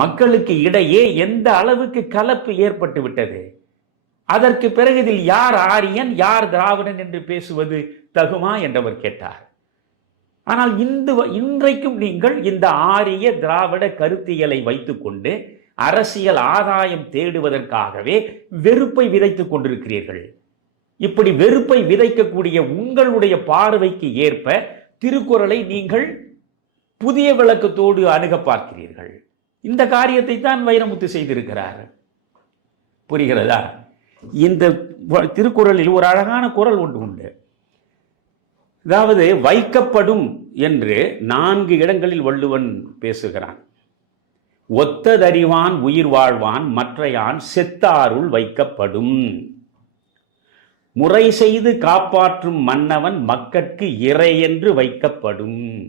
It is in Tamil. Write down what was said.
மக்களுக்கு இடையே எந்த அளவுக்கு கலப்பு ஏற்பட்டு விட்டது? அதற்கு பிறகு இதில் யார் ஆரியன் யார் திராவிடன் என்று பேசுவது தகுமா என்றவர் கேட்டார். ஆனால் இந்து இன்றைக்கும் நீங்கள் இந்த ஆரிய திராவிட கருத்தியலை வைத்துக்கொண்டு அரசியல் ஆதாயம் தேடுவதற்காகவே வெறுப்பை விதைத்துக் கொண்டிருக்கிறீர்கள். இப்படி வெறுப்பை விதைக்கக்கூடிய உங்களுடைய பார்வைக்கு ஏற்ப திருக்குறளை நீங்கள் புதிய விளக்கத்தோடு அணுக பார்க்கிறீர்கள். இந்த காரியத்தை தான் வைரமுத்து செய்திருக்கிறார். புரிகிறதா? இந்த வ- திருக்குறளில் ஒரு அழகான குரல் ஒன்று உண்டு. அதாவது வைக்கப்படும் என்று நான்கு இடங்களில் வள்ளுவன் பேசுகிறான். ஒத்ததறிவான் உயிர் வாழ்வான் மற்றையான் செத்தாருள் வைக்கப்படும். முறை செய்து காப்பாற்றும் மன்னவன் மக்கட்கு இறை என்று வைக்கப்படும்.